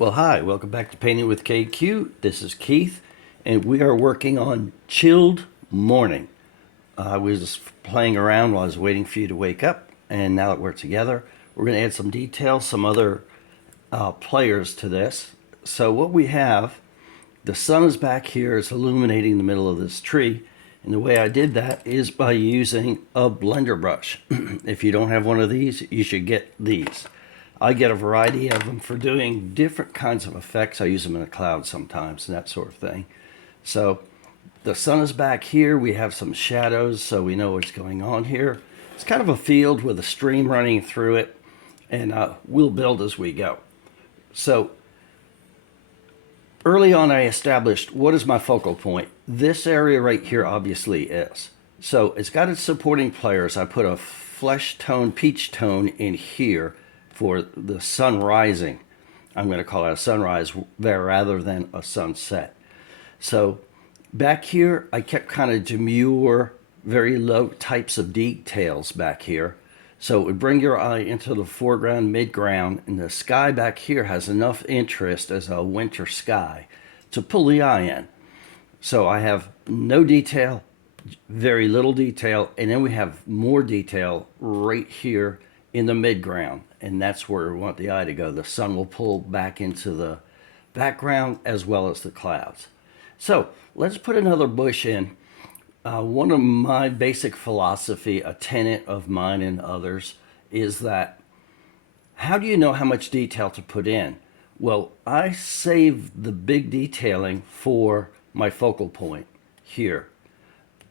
Well, hi, welcome back to Painting with KQ. This is Keith, and we are working on Chilled Morning. I was playing around while I was waiting for you to wake up, and now that we're together, we're going to add some details, some other players to this. So, what we have, the sun is back here, it's illuminating the middle of this tree, and the way I did that is by using a blender brush. If you don't have one of these, you should get these. I get a variety of them for doing different kinds of effects. I use them in the cloud sometimes and that sort of thing. So the sun is back here. We have some shadows, so we know what's going on here. It's kind of a field with a stream running through it, and we'll build as we go. So early on, I established what is my focal point. This area right here obviously is. So it's got its supporting players. I put a flesh tone, peach tone in here for the sun rising. I'm going to call it a sunrise rather than a sunset. So back here, I kept kind of demure, very low types of details back here. So it would bring your eye into the foreground, midground, and the sky back here has enough interest as a winter sky to pull the eye in. So I have no detail, very little detail, and then we have more detail right here in the midground, and that's where we want the eye to go. The sun will pull back into the background as well as the clouds. So let's put another bush in. One of my basic philosophy, a tenet of mine and others, is that how do you know how much detail to put in? Well, I save the big detailing for my focal point here.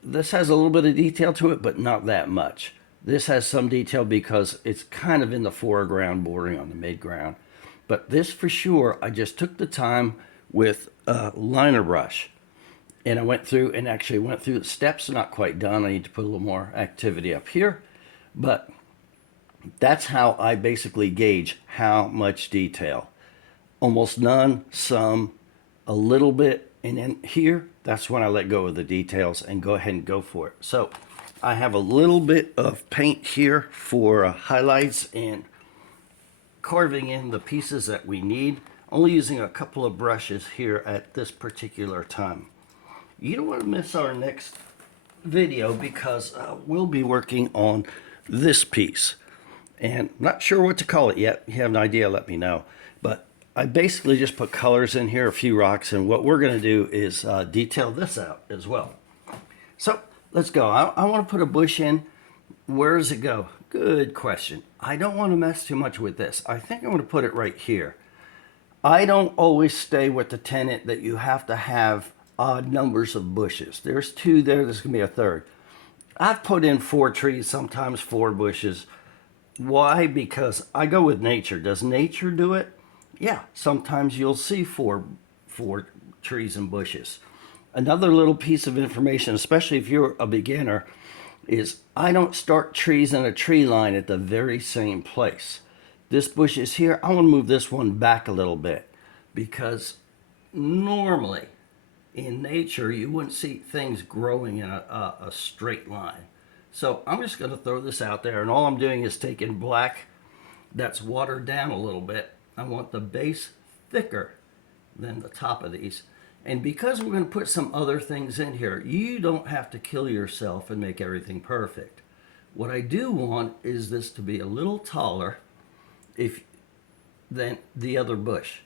This has a little bit of detail to it, but not that much. This has some detail because it's kind of in the foreground, bordering on the midground. But this for sure, I just took the time with a liner brush. And I went through and actually went through the steps, not quite done. I need to put a little more activity up here. But that's how I basically gauge how much detail. Almost none, some, a little bit. And then here, that's when I let go of the details and go ahead and go for it. So I have a little bit of paint here for highlights and carving in the pieces that we need. Only using a couple of brushes here at this particular time. You don't want to miss our next video because we'll be working on this piece. And I'm not sure what to call it yet. If you have an idea, let me know. But I basically just put colors in here, a few rocks, and what we're going to do is detail this out as well. So let's go. I want to put a bush in. Where does it go? Good question. I don't want to mess too much with this. I think I'm going to put it right here. I don't always stay with the tenet that you have to have odd numbers of bushes. There's two there. There's going to be a third. I've put in 4 trees, sometimes 4 bushes. Why? Because I go with nature. Does nature do it? Yeah. Sometimes you'll see four trees and bushes. Another little piece of information, especially if you're a beginner, is I don't start trees in a tree line at the very same place. This bush is here. I want to move this one back a little bit because normally in nature you wouldn't see things growing in a straight line. So I'm just going to throw this out there, and all I'm doing is taking black that's watered down a little bit. I want the base thicker than the top of these. And because we're going to put some other things in here, you don't have to kill yourself and make everything perfect. What I do want is this to be a little taller than the other bush.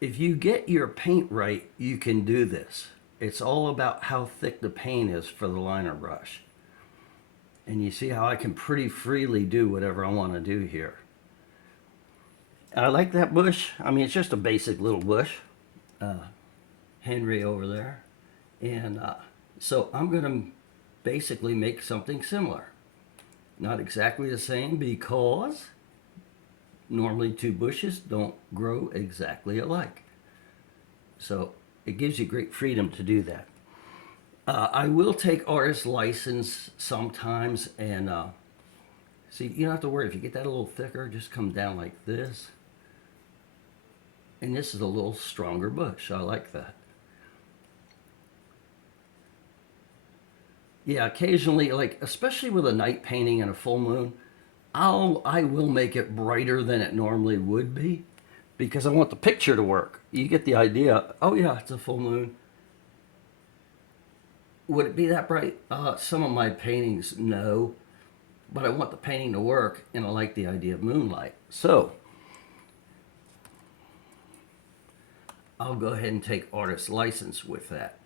If you get your paint right, you can do this. It's all about how thick the paint is for the liner brush. And you see how I can pretty freely do whatever I want to do here. I like that bush. I mean, it's just a basic little bush. Henry over there. And so I'm going to basically make something similar. Not exactly the same because normally 2 bushes don't grow exactly alike. So it gives you great freedom to do that. I will take artist license sometimes, and see, you don't have to worry. If you get that a little thicker, just come down like this. And this is a little stronger bush. I like that. Yeah, occasionally, like especially with a night painting and a full moon, I will make it brighter than it normally would be, because I want the picture to work. You get the idea. Oh yeah, it's a full moon. Would it be that bright? Some of my paintings, no, but I want the painting to work, and I like the idea of moonlight. So I'll go ahead and take artist license with that.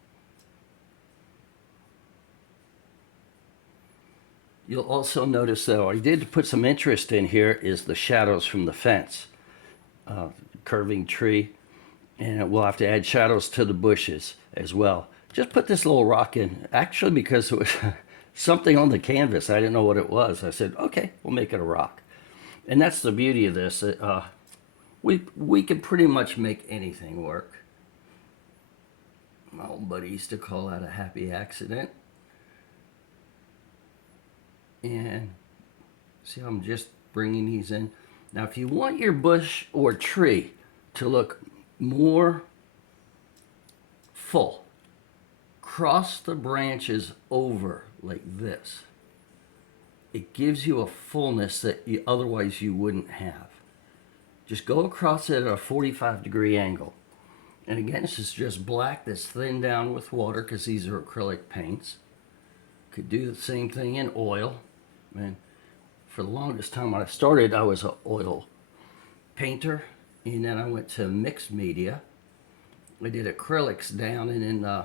You'll also notice, though, I did put some interest in here, is the shadows from the fence. Curving tree, and we'll have to add shadows to the bushes as well. Just put this little rock in, actually, because it was something on the canvas. I didn't know what it was. I said, okay, we'll make it a rock. And that's the beauty of this. We can pretty much make anything work. My old buddy used to call that a happy accident. And see, I'm just bringing these in. Now, if you want your bush or tree to look more full, cross the branches over like this. It gives you a fullness that otherwise you wouldn't have. Just go across it at a 45-degree angle. And again, this is just black that's thinned down with water because these are acrylic paints. Could do the same thing in oil. And for the longest time when I started, I was an oil painter, and then I went to mixed media. I did acrylics down, and then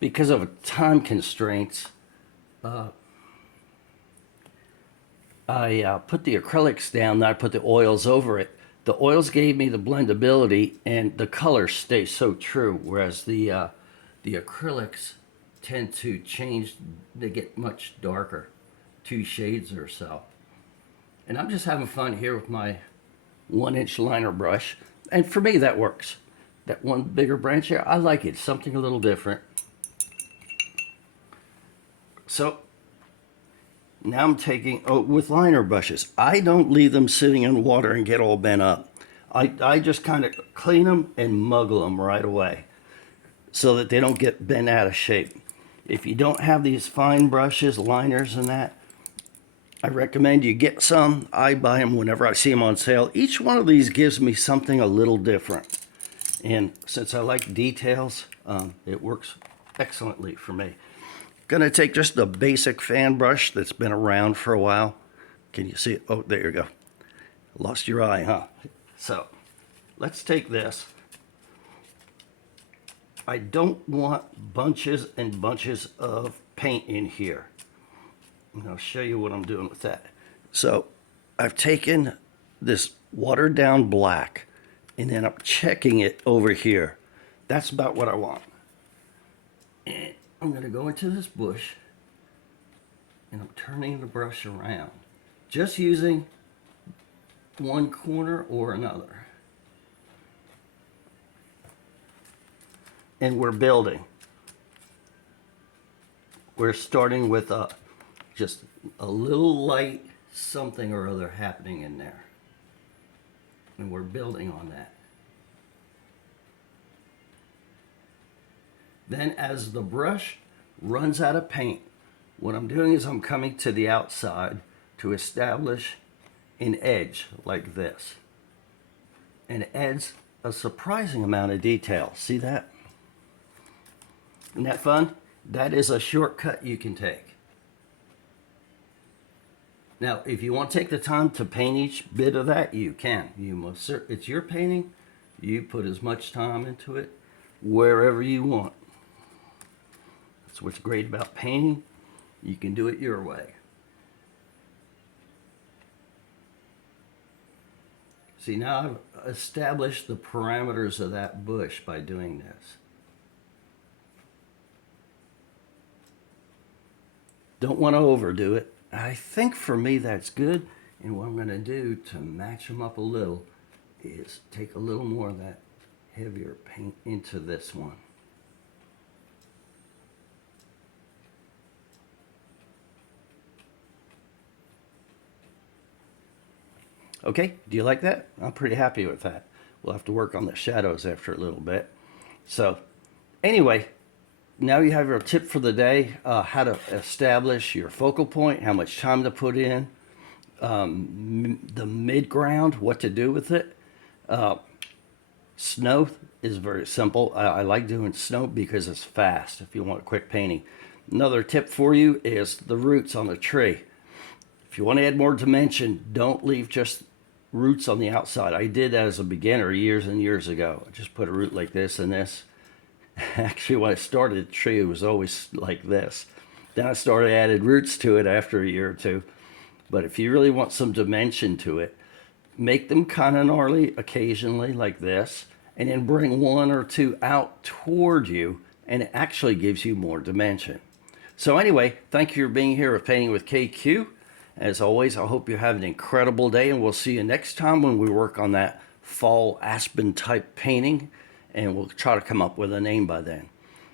because of time constraints, I put the acrylics down, then I put the oils over it. The oils gave me the blendability, and the colors stay so true, whereas the acrylics tend to change, they get much darker, 2 shades or so. And I'm just having fun here with my 1-inch liner brush, and for me that works. That one bigger branch here, I like it, something a little different. So now I'm taking, with liner brushes, I don't leave them sitting in water and get all bent up. I just kind of clean them and muggle them right away so that they don't get bent out of shape. If you don't have these fine brushes, liners and that, I recommend you get some. I buy them whenever I see them on sale. Each one of these gives me something a little different. And since I like details, it works excellently for me. Gonna take just a basic fan brush that's been around for a while. Can you see it? Oh, there you go. Lost your eye, huh? So let's take this. I don't want bunches and bunches of paint in here. And I'll show you what I'm doing with that. So I've taken this watered down black, and then I'm checking it over here. That's about what I want. And I'm going to go into this bush, and I'm turning the brush around, just using one corner or another. And we're building. We're starting with just a little light something or other happening in there. And we're building on that. Then as the brush runs out of paint, what I'm doing is I'm coming to the outside to establish an edge like this. And it adds a surprising amount of detail. See that? Isn't that fun? That is a shortcut you can take. Now, if you want to take the time to paint each bit of that, you can. It's your painting. You put as much time into it wherever you want. That's what's great about painting. You can do it your way. See, now I've established the parameters of that bush by doing this. Don't want to overdo it. I think for me that's good. And what I'm going to do to match them up a little is take a little more of that heavier paint into this one. Okay, do you like that? I'm pretty happy with that. We'll have to work on the shadows after a little bit. So anyway, now you have your tip for the day, how to establish your focal point, how much time to put in, the mid ground, what to do with it. Snow is very simple. I like doing snow because it's fast if you want a quick painting. Another tip for you is the roots on the tree. If you want to add more dimension, don't leave just roots on the outside. I did that as a beginner years and years ago. I just put a root like this and this. Actually, when I started the tree, it was always like this. Then I started adding roots to it after a year or two. But if you really want some dimension to it, make them kind of gnarly occasionally like this, and then bring one or two out toward you, and it actually gives you more dimension. So anyway, thank you for being here with Painting with KQ. As always, I hope you have an incredible day, and we'll see you next time when we work on that fall aspen type painting, and we'll try to come up with a name by then.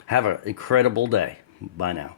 Have an incredible day. Bye now.